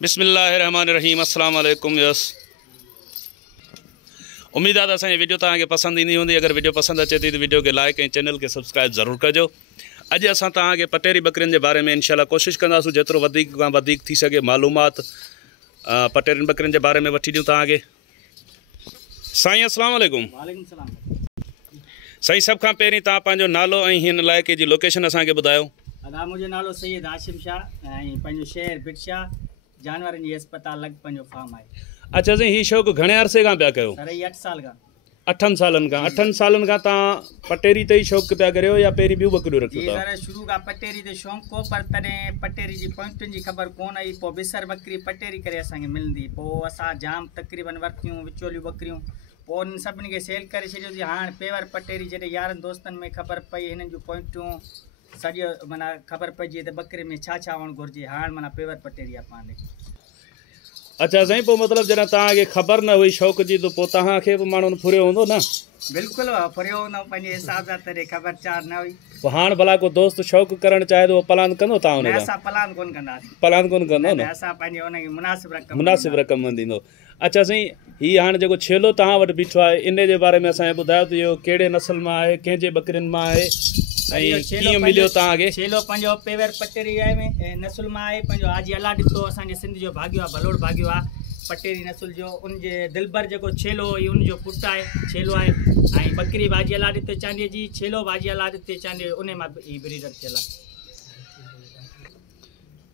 बिस्मिल्लाहिर्रहमानिर्रहीम अस्सलाम वालेकुम यस उम्मीद आहे असांजी वीडियो तव्हांखे पसंदि ईंदी हूंदी। अगर वीडियो पसंद अचे थी तो वीडियो के लाइक ऐं चैनल के सब्सक्राइब ज़रूर कजो। अॼु असां तव्हांखे पटेरी बकरियुनि जे बारे में इंशाल्लाह कोशिशि कंदासीं जेतिरो वधीक खां वधीक थी सघे मालूमात पटेरियुनि बकरियुनि जे बारे में वठी ॾियूं तव्हांखे। साईं अस्सलाम वालेकुम। वालेकुम सलाम। साईं सभ खां पहिरीं तव्हां पंहिंजो नालो ऐं हिन इलाइक़े जी लोकेशन असांखे ॿुधायो। अदा मुंहिंजो नालो सैयद हाशिम शाह ऐं पंहिंजो शहर बिटशा जानवरनि जी अस्पताल लॻ पंहिंजो फार्म आहे। अच्छा साईं, हीउ शौक़ु घणे अरसे खां पिया कयो? सर 8 साल खां। 8 सालनि खां। 8 सालनि खां तव्हां पटेरी ते ई शौक़ु पिया करियो या पहिरीं ॿियूं बकरियूं रखियो था? सर शुरू खां पटेरी ते शौक़ु को, पर तॾहिं पटेरी जी पॉइंटुनि जी ख़बर कोन आई। पोइ बिसर बकरी पटेरी करे असांखे मिलंदी, पोइ असां जाम तक़रीबन वरितियूं विचोलियूं बकरियूं। पोइ उन्हनि सभिनी खे सेल करे छॾियोसीं। हाणे पेवर पटेरी जॾहिं यारनि दोस्तनि में ख़बर पई हिननि जूं पॉइंटूं सॼो माना ख़बर पइजी त बकरे में छा छा हुअणु घुरिजे, हाणे माना पेवर पटेरी आहे पाण। अच्छा साईं, पोइ मतिलबु जॾहिं तव्हांखे ख़बर न हुई शौक़ जी त पोइ तव्हांखे बि माण्हुनि फुरियो हूंदो न? बिल्कुलु फुरियो हूंदो पंहिंजे हिसाब सां, तॾहिं ख़बर चार न हुई। पोइ हाणे भला को दोस्त शौक़ु करणु चाहे त उहो प्लान कंदो तव्हां हुन असां प्लान कोन कंदासीं। प्लान कोन कंदो न? असां पंहिंजे हुनखे मुनासिब रक़म ॾींदो। अच्छा साईं, हीउ हाणे जेको छेलो तव्हां वटि बीठो आहे इन जे बारे में असांखे ॿुधायो त इहो कहिड़े नस्ल मां आहे, कंहिंजे बकरियुनि मां आहे ऐं कीअं मिलियो तव्हांखे? छेलो पंहिंजो पेवर पटेरी आहे नसुल मां आहे। पंहिंजो हाजी अला ॾिठो असांजे सिंध जो भाॻियो आहे, भलोड़ भाॻियो आहे पटेरी नसुल जो। उनजे दिलबर जेको छेलो हुई उनजो पुटु आहे, छेलो आहे। ऐं बकरी भाॼी अला ॾिते चांडीअ जी, छेलो भाॼी अला ॾिते चांडीअ, उन मां ही ब्रीडर थियल आहे।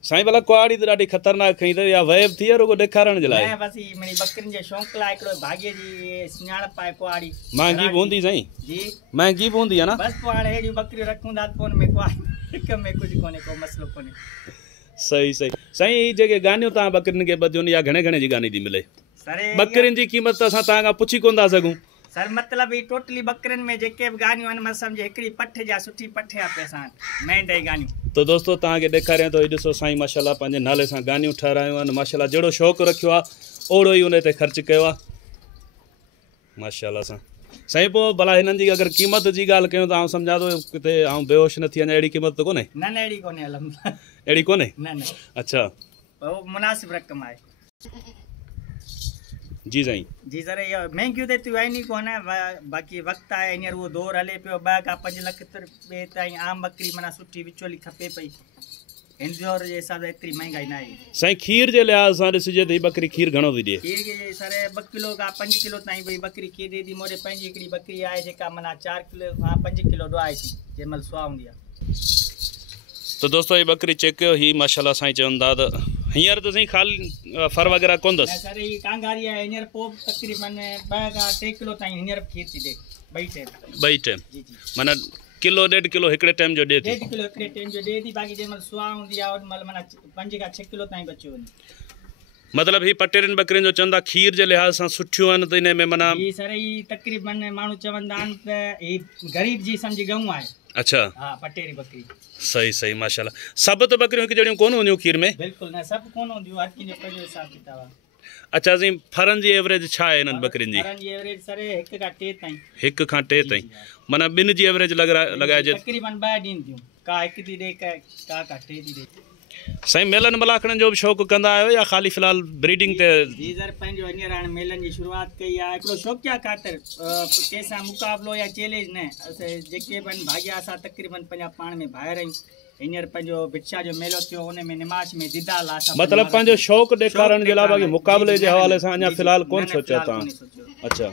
साईं भला कुआड़ी त ॾाढी ख़तरनाक खई अथव, या वैब थी आहे रुगो ॾेखारण जे लाइ? न बसि ही मुंहिंजी बकरियुनि जे शौक़ु लाइ हिकिड़ो भाग्य जी सुञाणप आहे कुआड़ी। महांगी बि हूंदी साईं? जी महांगी बि हूंदी आहे न? बसि पोइ हाणे अहिड़ियूं बकरियूं रखूं था पोइ में हिक में कुझु कोन्हे, को मसइलो कोन्हे। सही सही। साईं हीअ जेके गानियूं तव्हां बकरियुनि खे ॿधियुनि या घणे घणे जी गानी थी मिले? सर बकरियुनि जी क़ीमत त असां तव्हां खां पुछी कोन था सघूं। सर मतिलबु ही टोटली बकरियुनि में जेके बि गानियूं आहिनि मां सम्झे हिकिड़ी पठ जा सुठी पठ आहे पैसा महंगा गानियूं। तो दोस्तों तव्हांखे ॾेखारियां थो, ॾिसो साईं माशाल्लाह पंहिंजे नाले सां गानियूं ठारायूं आहिनि। माशाल्लाह जहिड़ो शौक़ु रखियो आहे ओड़ो ई उन ते ख़र्चु कयो आहे माशाल्लाह सां। साईं पोइ भला हिननि जी अगरि क़ीमत जी ॻाल्हि कयूं त आउं सम्झा थो किथे आउं बेहोश न थी वञा, अहिड़ी क़ीमत त कोन्हे? न अहिड़ी कोन्हे अलहमदुलिल्लाह। अहिड़ी कोन्हे? न अच्छा मुनासिब रक़म आहे। जी साईं। जी सर इहो महांगियूं त थियूं आहिनि ई कोन, बाक़ी वक़्तु आहे हींअर उहो दौरु हले पियो। 2 खां 5 लख रुपए ताईं आम बकरी माना सुठी विचोली खपे पई। हिन दौर जे हिसाब सां एतिरी महांगाई न आहे। साईं खीर जे लिहाज़ सां ॾिसिजे त हीअ बकरी खीर घणो थी ॾिए? खीर के सर 2 किलो खां 5 किलो ताईं भई बकरी खीर ॾिए थी। मोॾे पंहिंजी हिकिड़ी बकरी आहे जेका माना 4 किलो खां 5 किलो ॾुआए थी जंहिं महिल सुहा हूंदी आहे। तो दोस्तों ये बकरी चेक कयो, ही माशाल्लाह साईं चवंदा त हींअर त साईं ख़ाली फर वग़ैरह कोन अथसि? सर ही कांगारी आहे, हींअर पोइ तक़रीबन 2 खां 3 किलो ताईं हींअर खीर थी ॾे ॿई टाइम। जी जी माना किलो 1.5 किलो हिकिड़े टाइम जो ॾिए थी? 1.5 किलो हिकिड़े टाइम जो ॾिए थी। बाक़ी जंहिं महिल सुहा हूंदी आहे ओॾी महिल माना 5 खां 6 किलो ताईं बची वञे। मतिलबु ही पटेरियुनि बकरियुनि जो चवंदा खीर जे लिहाज़ सां सुठियूं आहिनि त इन में माना? ही सर ही तक़रीबन माण्हू चवंदा आहिनि त ही ग़रीब जी सम्झी गऊं आहे। अच्छा हाँ पटेरी बकरी। सही सही माशाल्लाह। सभु त बकरियूं हिकु जहिड़ियूं कोन हूंदियूं खीर में? बिल्कुलु न, सभु कोन हूंदियूं, हर कंहिंजो पंहिंजो हिसाब किताब आहे। अच्छा साईं फरनि जी एवरेज छा आहे हिननि बकरियुनि जी? फरनि जी एवरेज सर 1 खां 3 ताईं। 1 खां 3 ताईं माना 2 जी एवरेज लॻाइजे? तक़रीबन 2 ॾींहं थियूं, का 1 थी ॾे का 3 थी ॾे। साईं मेलनि मलाखणनि जो बि शौक़ु कंदा आहियो या ख़ाली फ़िलहाल ब्रीडिंग ते? जी सर पंहिंजो हींअर हाणे मेलनि जी शुरूआति कई आहे हिकिड़ो शौक़िया ख़ातिर, कंहिंसां मुक़ाबिलो या चैलेंज न। जेके बि भाॻिया असां तक़रीबन पंहिंजा पाण में ॿाहिरि आहियूं। हींअर पंहिंजो बिटशा जो मेलो थियो उन में निमाश में दीदाल आहे। मतिलबु पंहिंजो शौक़ु ॾेखारण जे लाइ बाक़ी मुक़ाबले जे हवाले सां अञा फ़िलहाल कोन सोचियो तव्हां? अच्छा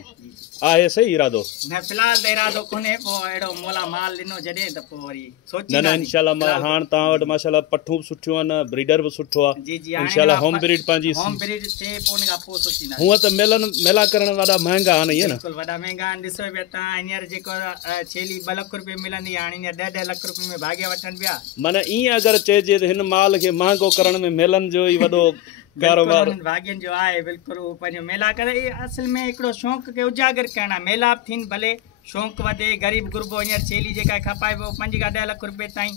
आहे सही इरादो? न फ़िलहाल त इरादो कोन्हे, पोइ अहिड़ो मोला माल ॾिनो जॾहिं त पोइ वरी सोची। न इंशाल्लाह हाणे तव्हां वटि माशाल्लाह पठूं बि सुठियूं आहिनि, ब्रीडर बि सुठो आहे। जी जी इंशाल्लाह होम ब्रीड पंहिंजी होम ब्रीड थिए पोइ उन खां पोइ सोचींदा। हूअं त मेला करण ॾाढा महांगा आहिनि इहे न? बिल्कुलु वॾा महांगा आहिनि। ॾिसो पिया तव्हां हींअर जेको छेली 2 लख रुपए मिलंदी, हाणे हींअर 10-10 लख रुपए में भाॻिया वठनि पिया। माना ईअं अगरि चइजे त हिन माल खे महांगो करण में मेलनि जो ई वॾो कारोबार भाग्यनि जो आहे। बिल्कुलु उहो पंहिंजो मेला करे असल में हिकिड़ो शौक़ु खे उजागर करणु आहे। मेला बि थियनि भले, शौक़ु वधे, ग़रीब गुरबो हींअर छेली जेका खपाए पियो 5 खां 10 लख रुपए ताईं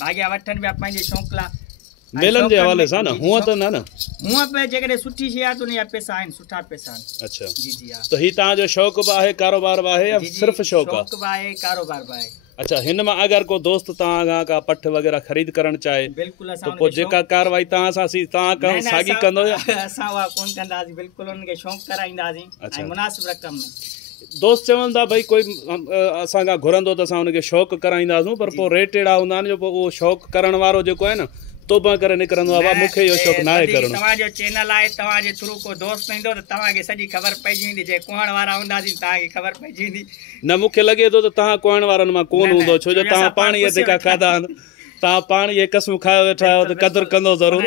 भाॻिया वठनि पिया पंहिंजे शौक़ु लाइ मेलनि जे हवाले सां न। हूअं त न हूअं पे जेकॾहिं सुठी शइ आहे त उन जा पैसा आहिनि, सुठा पैसा आहिनि। अच्छा जी जी हा। त ही तव्हांजो शौक़ु बि आहे, कारोबार बि आहे या सिर्फ़ु शौक़ु आहे? शौक़ु बि आहे, कारोबार बि आहे। अच्छा, हिन में अगर को दोस्त तव्हां का पठ वगैरह खरीद करण चाहे बिल्कुल तो पोइ जेका कार्रवाई तव्हां सां साॻी कंदो या असां उहा कोन कंदासीं, बिल्कुल उनखे शौक़ कराईंदासीं ऐं मुनासिब रक़म में। दोस्त चवनि था भई कोई असां खां घुरंदो त असां उनखे शौक़ कराईंदासीं, पर पोइ रेट अहिड़ा हूंदा आहिनि जो पोइ उहो शौक़ करण वारो जेको आहे न तोबा करे निकिरंदो आहे, मूंखे इहो शौक़ न आहे करणो। तव्हांजो चैनल आहे, तव्हांजे थ्रू को दोस्त ईंदो त तव्हांखे सॼी ख़बर पइजी वेंदी, जे कुहण वारा हूंदासीं तव्हांखे ख़बर पइजी वेंदी। न, मूंखे लॻे थो त तव्हां कुहण वारनि मां कोन हूंदो, छो जो तव्हां पाण इहे जेका खाधा आहिनि तव्हां पाण इहे कसम खाए वेठा आहियो त क़दुरु कंदो ज़रूरु।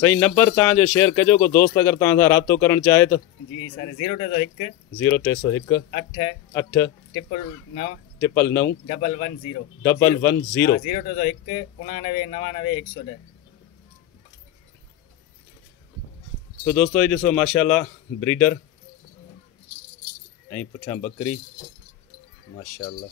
सही नंबर तव्हांजो शेयर कजो, को दोस्त अगरि तव्हां सां राब्तो करणु चाहे त। जी सर, 031 031 8 8 9 9 110 110 031 99 99 110। तो दोस्तों ये ॾिसो माशाल्लाह ब्रीडर ऐं पुठियां बकरी माशाल्लाह।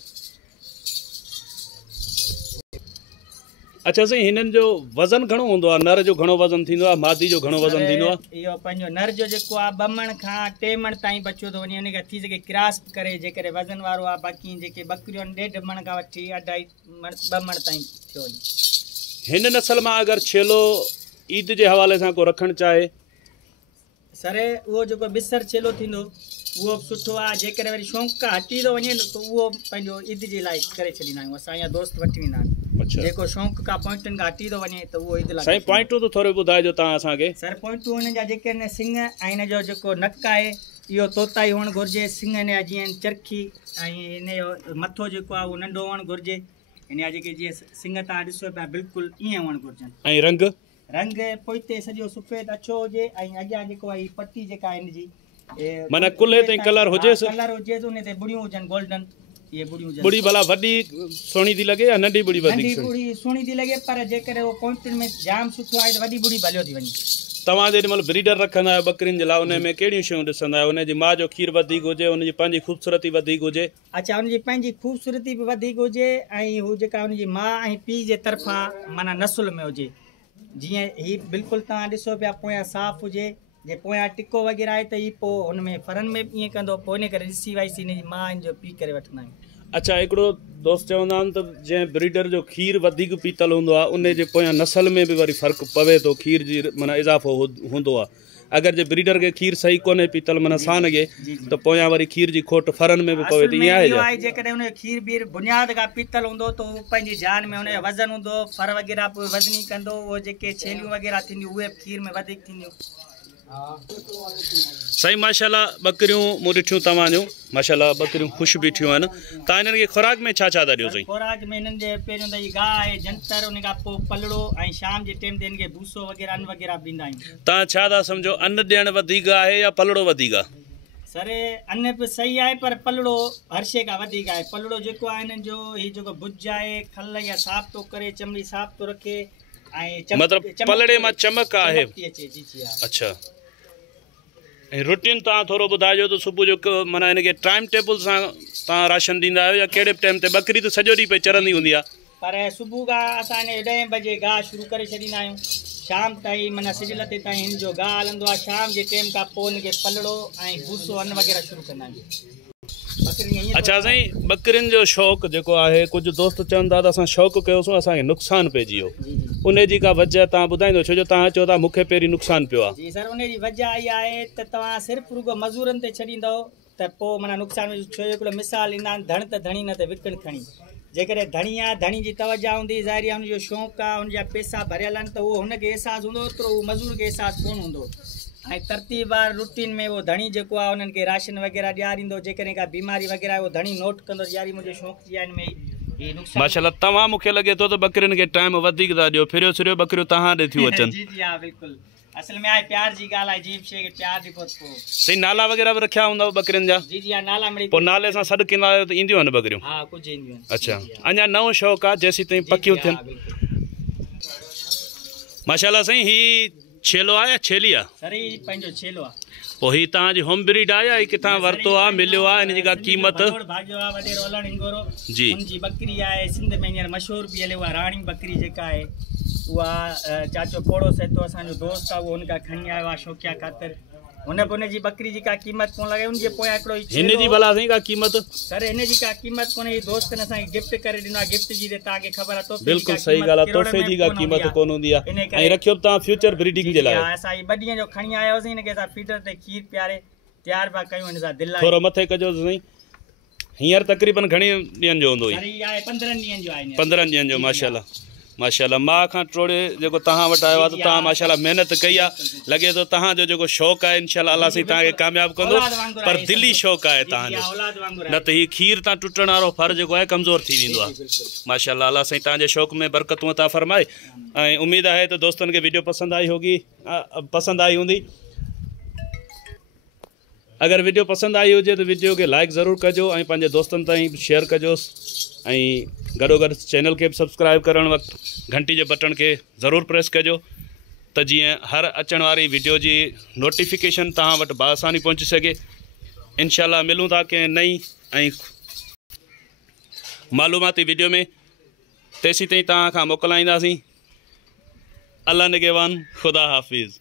अच्छा साईं, हिननि जो वज़न घणो हूंदो आहे? नर जो घणो वज़न थींदो आहे, मादी जो घणो वज़न थींदो आहे? इहो पंहिंजो नर जो जेको आहे 2 मण खां 3 मण ताईं बच्चो थो वञे, उनखे थी सघे क्रॉस करे जेकॾहिं वज़न वारो आहे। बाक़ी जेके बकरियूं आहिनि 1.5 मण खां वठी 2.5 मण 2 मण ताईं थियो वञे। हिन नस्ल मां अगरि छेलो ईद जे हवाले सां को रखणु चाहे? सर उहो जेको बिसर छेलो थींदो उहो बि सुठो आहे, जेकॾहिं वरी शौक़ु खां हटी थो वञे त उहो पंहिंजो ईद जे लाइ करे छॾींदा आहियूं। असां इहा दोस्त वठी वेंदा आहिनि। अच्छा, जेको शौक़ु खां पॉइंटनि खां हटी थो वञे त उहो ईद लाइ। साईं पॉइंटूं त थोरो ॿुधाइजो तव्हां असांखे। सर पॉइंटूं हुन जा जेके आहिनि सिंग ऐं हिन जो जेको नक आहे इहो तोताई हुअणु घुरिजे, सिंग हिन जा जीअं चरखी ऐं हिन जो मथो जेको आहे उहो नंढो हुअणु घुरिजे। हिन जा जेके जीअं सिंग तव्हां ॾिसो पिया बिल्कुलु ईअं हुअणु घुरिजनि। ऐं रंग पोइते सॼो सफ़ेद अछो हुजे ऐं अॻियां जेको आहे पटी जेका आहे हिन जी माना कुल्हे ताईं कलर हुजेसि, उन ते बुड़ियूं हुजनि गोल्डन। ये बुड़ी भला वॾी सुहिणी थी लॻे या नंढी बुड़ी वधीक सुहिणी? बुड़ी सुहिणी थी लॻे, पर जेकॾहिं उहो पॉइंटनि में जाम सुठो आहे त वॾी बुड़ी भलियो थी वञे। तव्हां जेॾी महिल ब्रीडर रखंदा आहियो बकरियुनि जे लाइ, उन में कहिड़ियूं शयूं ॾिसंदा आहियो? उनजी माउ जो खीर वधीक हुजे, उनजी पंहिंजी ख़ूबसूरती वधीक हुजे? अच्छा, उनजी पंहिंजी ख़ूबसूरती बि वधीक हुजे ऐं हू जेका उनजी माउ ऐं पीउ जे तरफ़ां माना नसुल में हुजे। जीअं ही बिल्कुलु तव्हां ॾिसो पिया पोयां साफ़ हुजे, जे पोयां टिको वग़ैरह आहे त ही पोइ हुन में फरनि में ईअं कंदो, पोइ इन करे ॾिसी वाइसी हिनजी माउ जो पी करे वठंदा आहियूं। अच्छा, हिकिड़ो दोस्त चवंदा आहिनि त जंहिं ब्रीडर जो खीर वधीक पीतल हूंदो आहे उन जे पोयां नसल में बि वरी फ़र्क़ु पवे थो, खीर जी माना इज़ाफ़ो हूंदो आहे। अगर जे ब्रीडर के खीर सही कोने पीतल मन सान गे तो पोया वरी खीर जी खोट फरन में भी पवे थी या है जे कदे उन खीर बीर बुनियाद का पीतल हुंदो तो पंजी जान में उन वजन हुंदो फर वगैरह वजनी कंदो वो जेके छेलियों वगैरह थी उहे खीर में वधिक थींदियूं। सही माशाल्लाह बकरियों मुरिठियों तवाजो माशाल्लाह बकरियों खुश बीठियों आन ता इनन के खुराक में छा छा दियो सही खुराक में इनन जे पेरियों द गाय है जंतर उन का पो पलड़ो आई शाम जे टाइम दे इनके भूसो वगैरह अन वगैरह बींदा आइन ता छा दा समझो अन्न देण वधीगा है या पलड़ो वधीगा सरे अन्न पे सही है पर पलड़ो हरशे का वधीगा है पलड़ो जेको है इनन जो ही जो बुज जाए खल या साफ तो करे चमड़ी साफ तो रखे आई मतलब पलड़े में चमक है। अच्छा रूटीन ता थोरो बुधाजो तो सुबह जो माना इनके टाइम टेबल सा ता राशन दींदा है या केड़े टाइम ते बकरी तो सजो दी पे चरंदी हुंदी आ पर सुबह का असा ने 10 बजे गाह शुरू करे छदीना आयो शाम ताई मना सिजलते ताई इन जो गाह हलंदो आ शाम जे टाइम का पोन के पलड़ो आई भूसो अन्न वगैरह शुरू करना है। अच्छा सही बकरिन जो शौक जो है कुछ दोस्त चंदा असा शौक कयोसो असा के नुकसान पे जियो उन्हें जी का वजह ता बुधाइंदो छो जो ता चो ता मुखे पेरी नुकसान पियो आ जी सर उन्हें जी वजह आई है त तवा सिर्फ रुगो मजूरन ते छडींदो त पो मना नुकसान छो एकड़ो मिसाल इंदा धण त धणी न त विकण खणी जेकरे धणिया धणी जी तवज्जो हुंदी ज़ाहिर उन जो शौक आ उन जा पैसा भरियल त वो हुन के एहसास हुंदो तो मजूर के एहसास कोन हुंदो आई तरतीबार रूटीन में वो धणी जो आ उनन के राशन वगैरह दियारिंदो जेकरे का बीमारी वगैरह वो धणी नोट कंदो यारी मुझे शौक जी इन में ये नुकसान माशाल्लाह तवा मुखे लगे तो बकरिन के टाइम वधिक दा दियो फिरो सिरो बकरियो तहां दे थी वचन जी जी हां बिल्कुल असल में आए प्यार जी गाल है जीव शे के प्यार दी पोत को सही नाला वगैरह भी रखया हुंदा बकरिन जा जी जी हां नाला मड़ी पो नाले सा सड किंदा तो इंदियो न बकरियो हां कुछ इंदियो अच्छा अन्या नव शौक आ जैसी तई पक्कियो थन माशाल्लाह सही ही छेलो आया छेलिया सर ही पंजो छेलो आ ओ ही ता जी होम ब्रीड आया ई किथा वरतो आ मिलियो आ इन जी का कीमत भाग्यो आ वडे रोलन इंगोरो जी उन जी बकरी आए सिंध में यार मशहूर भी है वो रानी बकरी जेका है वो चाचो पोड़ो से तो असा जो दोस्त आ वो उनका खणी आयो आ शौकिया खातिर हुन जी बकरी जी का कीमत कोन लॻे उनजे पोयां हिकिड़ो हिन जी भला साईं का कीमत सर हिन जी का कीमत कोन्हे दोस्त ने असांखे गिफ्ट करे ॾिनो आहे गिफ्ट जी तव्हांखे ख़बर आहे तोहफ़े बिल्कुलु सही ॻाल्हि आहे तोहफ़े जी का कीमत कोन हूंदी आहे ऐं रखियो बि तव्हां फ्यूचर ब्रीडिंग जे लाइ असां ॿ ॾींहं जो खणी आया हुआसीं हिनखे असां फीडर ते खीर पीआरे तयार पिया कयूं हिन सां दिलि थोरो मथे कजो साईं हींअर तक़रीबन घणे ॾींहंनि जो हूंदो 15 ॾींहंनि जो आहे 15 ॾींहंनि जो माशाल्लाह माशाल्लाह मां खां टोड़े जेको तव्हां वटि आयो आहे त तव्हां माशाल्लाह महिनत कई आहे लॻे थो तव्हांजो जेको शौक़ु आहे इंशाल्लाह अलाह साईं तव्हांखे कामयाबु कंदो पर दिली शौक़ु आहे तव्हांजो न त हीउ खीर तां टुटण वारो फर जेको आहे कमज़ोर थी वेंदो आहे माशाल्लाह अलाह साईं तव्हांजे शौक़ में बरकतूं अता फ़रमाए ऐं उमेदु आहे त दोस्तनि खे वीडियो पसंदि आई हूंदी अगर वीडियो पसंद आई हुजे तो वीडियो के लाइक ज़रूर कजो ऐं पंहिंजे दोस्तनि ताईं शेयर कजोसि ऐं गॾोगॾु चैनल के सब्सक्राइब करण वक़्तु घंटी जे बटन के ज़रूर प्रेस कजो त जीअं हर अचण वारी वीडियो जी नोटिफिकेशन तव्हां वटि बआसानी पहुची सघे इंशाल्लाह मिलूं था कंहिं नई ऐं मालूमाती वीडियो में तेसी ताईं तव्हां खां मोकिलाईंदासीं अल्लाह निगहबान ख़ुदा हाफ़िज़।